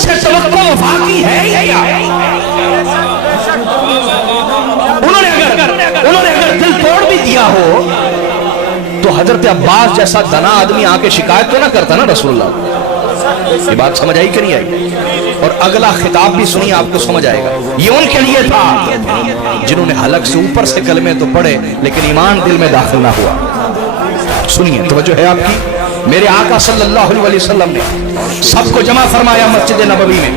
से तवक्को वफा की है ही क्या? उन्होंने अगर दिल तोड़ भी दिया हो तो हजरत अब्बास जैसा दना आदमी आके शिकायत तो ना करता ना रसूलुल्लाह। ये बात समझ आई कि नहीं आई? और अगला खिताब भी सुनिए, आपको समझ आएगा। ये उनके लिए था जिन्होंने हलक से ऊपर से कलमे तो पढ़े लेकिन ईमान दिल में दाखिल ना हुआ। सुनिए, तवज्जो है आपकी। मेरे आका सल्लल्लाहु अलैहि वसल्लम ने सबको जमा फरमाया मस्जिद नबवी में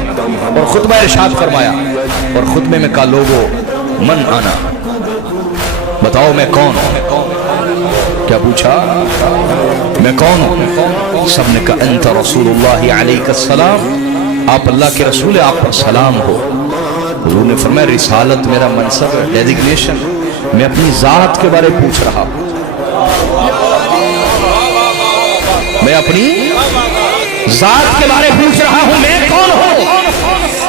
और खुतबा इरशाद फरमाया। और खुतबे में कहा, लोगो मन आना, बताओ मैं कौन हूं? क्या पूछा? मैं कौन हूं? सबने कहा अंत रसूलुल्लाह अलैहिस्सलाम, आप अल्लाह के रसूल हैं, आप पर सलाम हो। हुजूर ने फरमाया, रिसालत मेरा मनसब है, डेजिग्नेशन। मैं अपनी जात के बारे पूछ रहा हूं, मैं अपनी जात के बारे पूछ रहा हूं। मैं कौन हूं?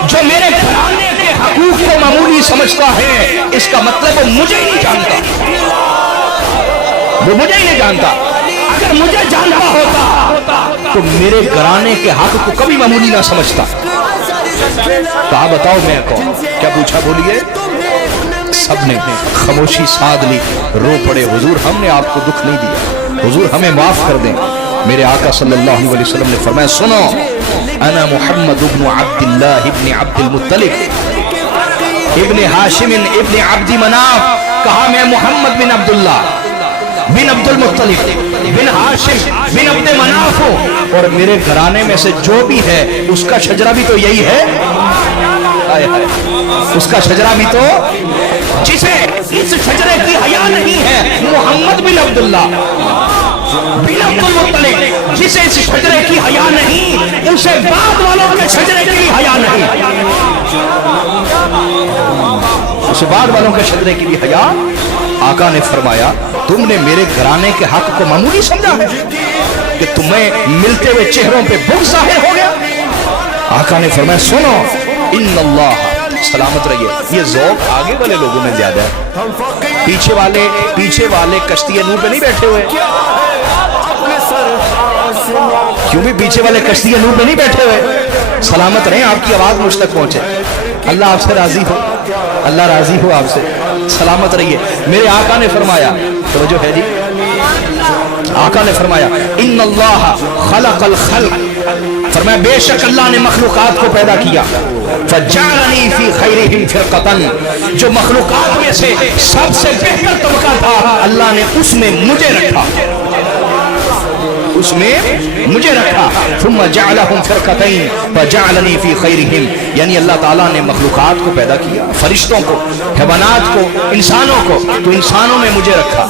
जो मेरे घराने के हकूक को मामूली समझता है, इसका मतलब वो मुझे ही नहीं जानता, वो मुझे ही नहीं जानता। अगर मुझे जानता होता तो मेरे घराने के हक को कभी मामूली ना समझता। कहा बताओ मैं कौन? क्या पूछा? बोलिए। सबने खामोशी साध ली, रो पड़े। हुजूर हमने आपको दुख नहीं दिया, हुजूर हमें माफ कर दें। मेरे आका सल्लल्लाहु अलैहि वसल्लम ने फरमाया, सुनो, अना मुहम्मद इब्न अब्दुल्लाह इब्न अब्दुल मुत्तलिब इब्न हाशिम इब्न अब्दी मनाफ। कहा मैं मोहम्मद बिन अब्दुल्ला बिन अब्दुल मुत्तलिब बिन हाशिम बिन अब्द मनाफ हूं, और मेरे घराने में से जो भी है उसका शजरा भी तो यही है। हाय हाय, उसका शजरा भी तो, जिसे इस शजरे की हया नहीं है, मोहम्मद बिन अब्दुल्ला बिन अब्दुल मुत्तलिब, जिसे इस शजरे की हया नहीं, उसे बाद वालों के शजरे की हया नहीं, उसे बाद वालों के शजरे की भी हया। आका ने फरमाया, तुमने मेरे घराने के हक को मामूली समझा है कि तुम्हें मिलते हुए चेहरों पे बुग़्ज़ ज़ाहिर हो गया। आका ने फरमाया, सुनो, इन्नल्लाह, सलामत रहिए। ये ज़ौक़ आगे वाले लोगों में ज्यादा है, पीछे वाले कश्ती नूर पे नहीं बैठे हुए। क्यों भी पीछे वाले कश्ती नूर पे नहीं बैठे हुए? सलामत रहे, आपकी आवाज मुझ तक पहुंचे। अल्लाह आपसे राजी हो, अल्लाह राजी हो आपसे, सलामत रहिए। मेरे आका ने फरमाया, तो जो है जी, आका ने फरमाया, इन्नल्लाह खलक़ल खल्क़, फरमाया बेशक अल्लाह ने मखलूकात को पैदा किया। फजअलनी फी खैरिहिम फिरक़तन, जो मखलूकात में से सबसे बेहतर तबका था, अल्लाह ने उसमें मुझे रखा, उसमें मुझे रखा। थुम्मा जअलहुम फिरक़तैन फजअलनी फी खैरिहिम, यानी अल्लाह ताला ने मखलूकात को पैदा किया, फरिश्तों को, हैवानात को, इंसानों को, तो इंसानों में मुझे रखा।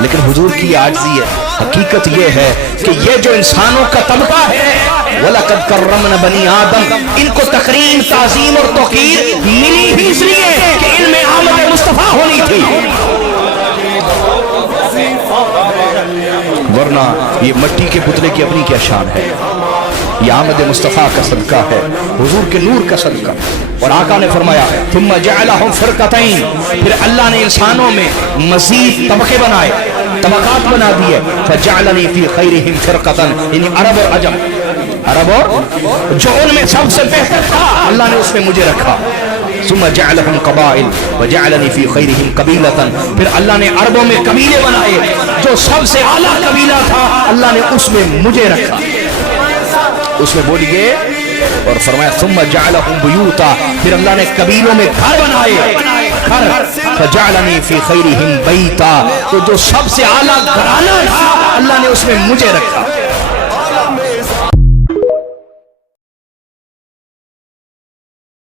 लेकिन हुजूर की आजिज़ी है, हकीकत ये है कि ये जो इंसानों का तबका है, वलक़द कर्रमना बनी आदम, इनको तकरीम, ताज़ीम और तौक़ीर मिली ही इसलिए कि इनमें आमद मुस्तफ़ा होनी थी, वरना ये मट्टी के पुतले की अपनी क्या शान है। ये आमद मुस्तफ़ा का सदका है, हुजूर के नूर का सदका। और आका ने फरमाया, थुम्मा जअलहुम फिरक़तैन, फिर अल्लाह ने इंसानों में मज़ीद तबके बनाए, तबकात बना दिए। फजअलनी फी खैरिहिम फिरक़तन, यानी अरब और अजम, अरब और जो उनमें सबसे बेहतर था, अल्लाह ने उसमें मुझे रखा। सुम्मा जअलहुम क़बाइल वजअलनी फी खैरिहिम क़बीलतन, फिर अल्लाह ने अरबों में कबीले बनाए, जो सबसे आला कबीला था, अल्लाह ने उसमें मुझे रखा, उसमें बोलिए। और फरमाया सुम्मा जअलहुम बुयूता, फिर अल्लाह ने कबीलों में घर बनाए, घर। फजअलनी फी खैरिहिम बैता, तो जो सबसे आला घराना था, अल्लाह ने उसमें मुझे रखा।